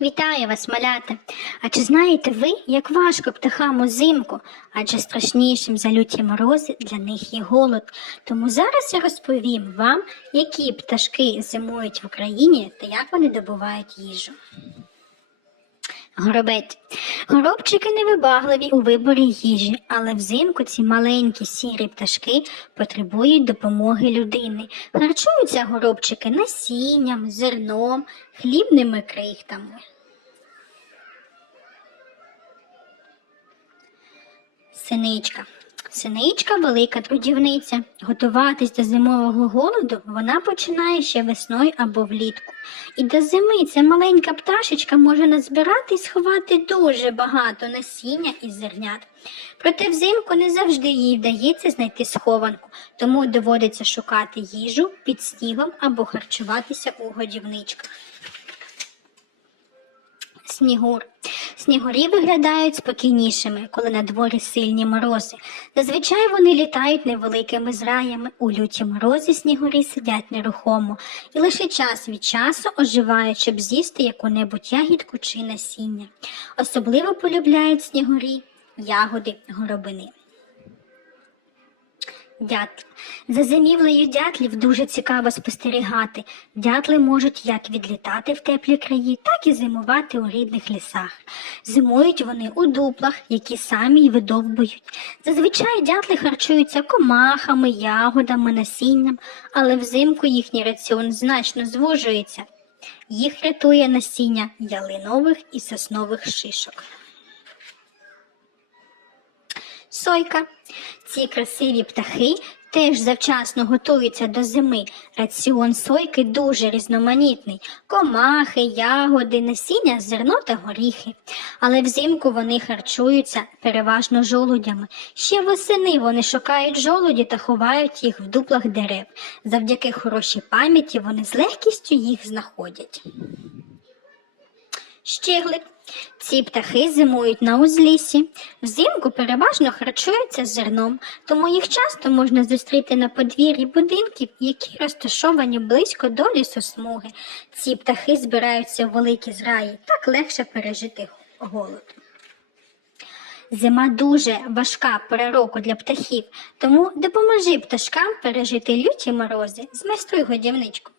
Вітаю вас, малята! А чи знаєте ви, як важко птахам узимку? Адже страшнішим за люті морози для них є голод. Тому зараз я розповім вам, які пташки зимують в Україні та як вони добувають їжу. Горобець. Горобчики невибагливі у виборі їжі, але взимку ці маленькі сірі пташки потребують допомоги людини. Харчуються горобчики насінням, зерном, хлібними крихтами. Синичка. Синичка велика трудівниця. Готуватись до зимового голоду вона починає ще весною або влітку. І до зими ця маленька пташечка може назбирати і сховати дуже багато насіння і зернят. Проте взимку не завжди їй вдається знайти схованку, тому доводиться шукати їжу під снігом або харчуватися у годівничках. Снігур. Снігурі виглядають спокійнішими, коли на дворі сильні морози. Зазвичай вони літають невеликими зраями. У люті морозі снігурі сидять нерухомо і лише час від часу оживають, щоб з'їсти яку-небудь ягідку чи насіння. Особливо полюбляють снігурі ягоди горобини. Дятл. За зимівлею дятлів дуже цікаво спостерігати. Дятли можуть як відлітати в теплі краї, так і зимувати у рідних лісах. Зимують вони у дуплах, які самі й видовбують. Зазвичай дятли харчуються комахами, ягодами, насінням, але взимку їхній раціон значно звужується. Їх рятує насіння ялинових і соснових шишок. Сойка. Ці красиві птахи теж завчасно готуються до зими. Раціон сойки дуже різноманітний: комахи, ягоди, насіння, зерно та горіхи. Але взимку вони харчуються переважно жолудями. Ще восени вони шукають жолуді та ховають їх в дуплах дерев. Завдяки хорошій пам'яті вони з легкістю їх знаходять. Щиглик. Ці птахи зимують на узліссі. Взимку переважно харчуються зерном, тому їх часто можна зустріти на подвір'ї будинків, які розташовані близько до лісосмуги. Ці птахи збираються в великі зраї, так легше пережити голод. Зима дуже важка пора для птахів, тому допоможи пташкам пережити люті морози, змайструй годівничку.